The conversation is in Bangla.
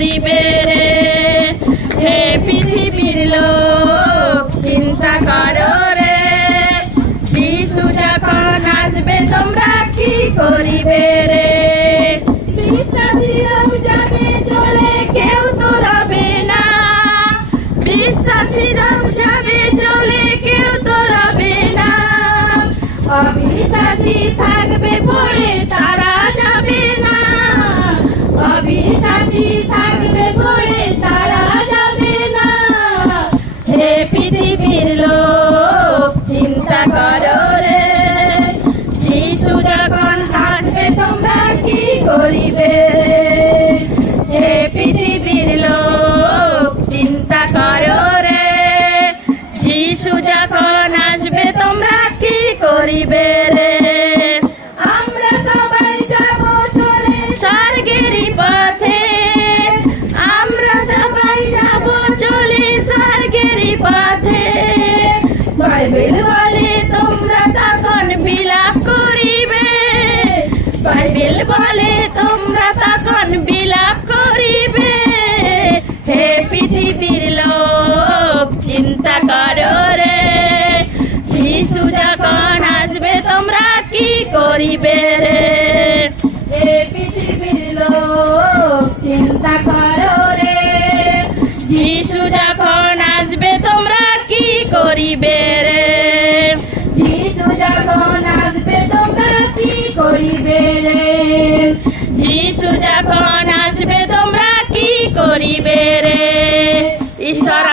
করিবে রে। হে পৃথিবীর লোক চিন্তা করো রে, যিশু যখন আসবে তোমরা কি করিবে রে। বিশ্বাসীরাও যাবে চলে, কেউ তো রবে না। বিশ্বাসীরাও যাবে চলে, কেউ তো রবে না। অবিশ্বাসী থাকবে পড়ে, তারা যাবে না। অবিশ্বাসী থাকবে পড়ে, তারা যাবে না। হে পৃথিবীর লোক চিন্তা করো রে, যিশু যখন আসবে তোমরা কি করিবে রে। হে পৃথিবীর লোক চিন্তা করো রে, যিশু যখন আসবে তোমরা কি করিবে রে। আমরা সবাই যাব চলে স্বর্গেরই পথে, আমরা সবাই যাব চলে স্বর্গেরই পথে। বাইবেল বলে তোমরা তখন বিলাপ করিবে, বাইবেল বলে তোমরা তখন বিলাপ করিবে। হে পৃথিবীর লোক চিন্তা করো রে, যিশু যখন আসবে তোমরা কি করিবে রে। হে পৃথিবীর লোক চিন্তা করো রে, যিশু যখন আসবে তোমরা কি করিবে রে। যিশু যখন আসবে তোমরা কি করিবে রে। যিশু যখন আসবে তোমরা কি করিবে রে। ঈশ্বর